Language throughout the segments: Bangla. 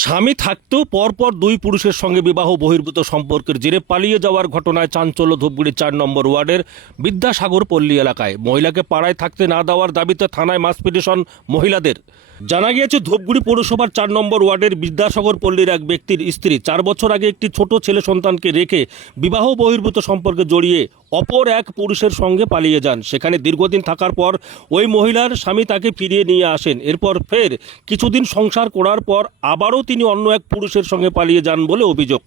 স্বামী থাকতেও পরপর দুই পুরুষের সঙ্গে বিবাহ বহির্ভূত সম্পর্কের জেরে পালিয়ে যাওয়ার ঘটনায় চাঞ্চল্য ধূপগুড়ি ৪ নম্বর ওয়ার্ডের বিদ্যাসাগর পল্লী এলাকায়। মহিলাকে পাড়ায় থাকতে না দেওয়ার দাবিতে থানায় মাস পিটিশন মহিলাদের। জানা গিয়েছে ধূপগুড়ি পৌরসভার ৪ নম্বর ওয়ার্ডের বিদ্যাসাগর পল্লীর এক ব্যক্তির স্ত্রী ৪ বছর আগে একটি ছোট ছেলে সন্তানকে রেখে বিবাহ বহির্ভূত সম্পর্কে জড়িয়ে অপর এক পুরুষের সঙ্গে পালিয়ে যান। সেখানে দীর্ঘদিন থাকার পর ওই মহিলার স্বামী তাকে ফিরিয়ে নিয়ে আসেন। এরপর ফের কিছুদিন সংসার করার পর আবারও তিনি অন্য এক পুরুষের সঙ্গে পালিয়ে যান বলে অভিযোগ।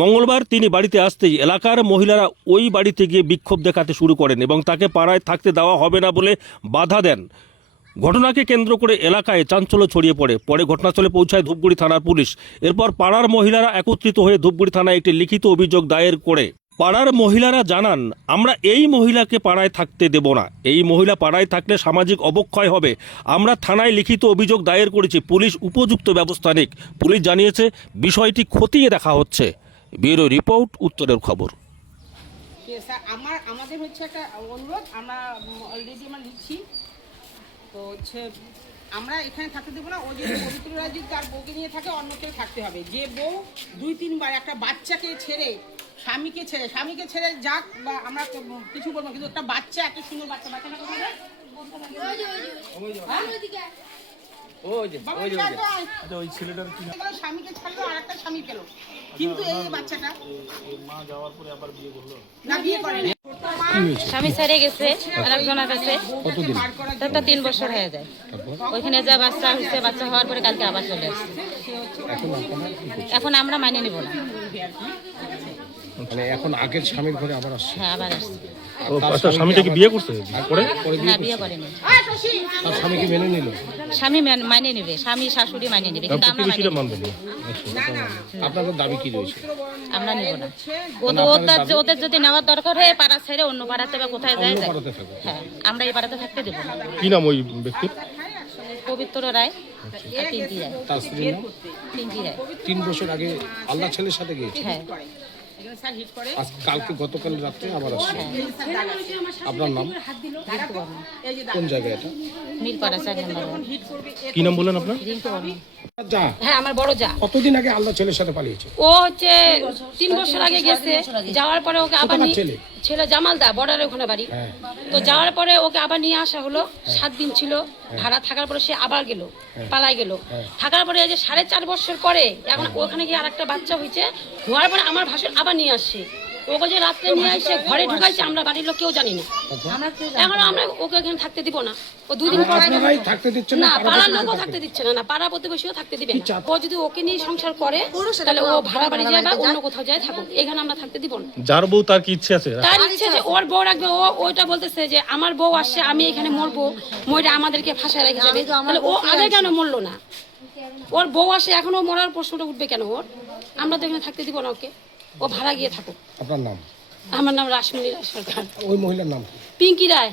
মঙ্গলবার তিনি বাড়িতে আসতেই এলাকার মহিলারা ওই বাড়িতে গিয়ে বিক্ষোভ দেখাতে শুরু করেন এবং তাকে পাড়ায় থাকতে দেওয়া হবে না বলে বাধা দেন। ঘটনাকে কেন্দ্র করে এলাকায় চাঞ্চল্য ছড়িয়ে পরে ঘটনাস্থলে পৌঁছায় ধূপগুড়ি থানার পুলিশ। এরপর পাড়ার মহিলারা একত্রিত হয়ে ধূপগুড়ি থানায় একটি লিখিত অভিযোগ দায়ের করে। পাড়ার মহিলারা জানান, আমরা এই মহিলাকে পাড়ায় থাকতে দেব না। এই মহিলা পাড়ায় থাকলে সামাজিক অবক্ষয় হবে। আমরা থানায় লিখিত অভিযোগ দায়ের করেছি, পুলিশ উপযুক্ত ব্যবস্থা নিক। পুলিশ জানিয়েছে বিষয়টি খতিয়ে দেখা হচ্ছে। ব্যুরো রিপোর্ট, উত্তরের খবর। আমাদের হচ্ছে একটা অনুরোধ, আমরা অলরেডি আমরা লিখছি, তো হচ্ছে আমরা এখানে থাকতে দেবো না। ও যদি পবিত্র রাজি তার বউকে নিয়ে থাকে, অন্য কেউ থাকতে হবে। যে বউ 2-3 বার একটা বাচ্চাকে ছেড়ে স্বামীকে ছেড়ে যাক, বা আমরা কিছু বলবো, কিন্তু একটা বাচ্চা, এত সুন্দর বাচ্চাটা কোথায় যায়? স্বামীকে ছাড়লো আর একটা স্বামী পেলো, কিন্তু এই বাচ্চাটা মা যাওয়ার পরে আবার বিয়ে করলো না, বিয়ে করেনি। স্বামী ছেড়ে গেছে আরেকজনের কাছে, তারপর 3 বছর হয়ে যায়। ওইখানে যা বাচ্চা হয়েছে, বাচ্চা হওয়ার পরে কালকে আবার চলে আসছে। এখন আমরা মানিয়ে নিব না। মানে এখন আগের স্বামীর ঘরে আবার আসছে? হ্যাঁ, আবার আসছে। স্বামীটা কি বিয়ে করছে? না, বিয়ে করেনি। তার স্বামী কি মেনে নিল? স্বামী মানিয়ে নিবে, স্বামী শাশুড়ি মানিয়ে নিবে, কিন্তু আমরা মানিয়ে নিব। আপনাদের দাবি কি রয়েছে? আমরা নিব না। ওদের যদি নেওয়ার দরকার হয়, পাড়া ছেড়ে অন্য পাড়াতে বা কোথায় যায় যায়। হ্যাঁ, আমরা এই পাড়াতে থাকতে দেব না। কি নাম ওই ব্যক্তির? পবিত্র রায় আর পিঙ্কি রায়। তার স্ত্রীর নাম? পিঙ্কি রায়। 3 বছর আগে আল্লাহ ছেলের সাথে গিয়েছে। হ্যাঁ, আজ গতকাল রাত্রে আবার আসছে। আপনার নাম? কোন জায়গায় এটা? মিরপাড়া 4 নম্বর। কি নাম বললেন আপনার? রিঙ্কু বর্মন। যা, হ্যাঁ, আমার বড় যা। কতদিন আগে আল্লাহ ছেলের সাথে পালিয়েছে? ও হচ্ছে 3 বছর আগে গেছে, যাওয়ার পরে ওকে আবার ছেলে জামালদা বর্ডারে ওখানে বাড়ি। তো যাওয়ার পরে ওকে আবার নিয়ে আসা হলো। 7 দিন ছিল ভাড়া থাকার পরে সে আবার গেল, পালাই গেল। থাকার পরে এই যে 4.5 বছর পরে এখন ওখানে গিয়ে আরেকটা বাচ্চা হয়েছে। হওয়ার পরে আমার ভাসুর আবার নিয়ে আসছে। ওকে যে রাত্রে নিয়ে আসে ঘরে ঢুকাইছে, আমরা বাড়ির লোক কেউ জানি না। এখন আমরা ওকে এখানে থাকতে দিব না। ও 2 দিন পর থাকতে দিচ্ছে না, পাড়ার লোকও থাকতে দিচ্ছে না, পাড়া প্রতিবেশীও থাকতে দিবে না। ও যদি ওকে নিয়ে সংসার করে, তাহলে ও ভাড়া বাড়ি যায় বা অন্য কোথাও যায় থাকুক, এখানে আমরা থাকতে দিব না। যার বউ তার কি ইচ্ছে আছে? তার ইচ্ছে যে ওর বউ রাখবে। ও ওইটা বলতেছে যে আমার বউ আসছে, আমি এখানে মরবো, মরে আমাদেরকে ফাঁসায় রেখে যাবে। তাহলে ও আগে কেন মরলো না? ওর বউ আসে, এখন ও মরার প্রশ্নটা উঠবে কেন ওর? আমরা তো এখানে থাকতে দিব না ওকে। ও ভাড়া গিয়ে থাকুক। আপনার নাম? আমার নাম রাসমণি রায় সরকার। ওই মহিলার নাম? পিঙ্কি রায়।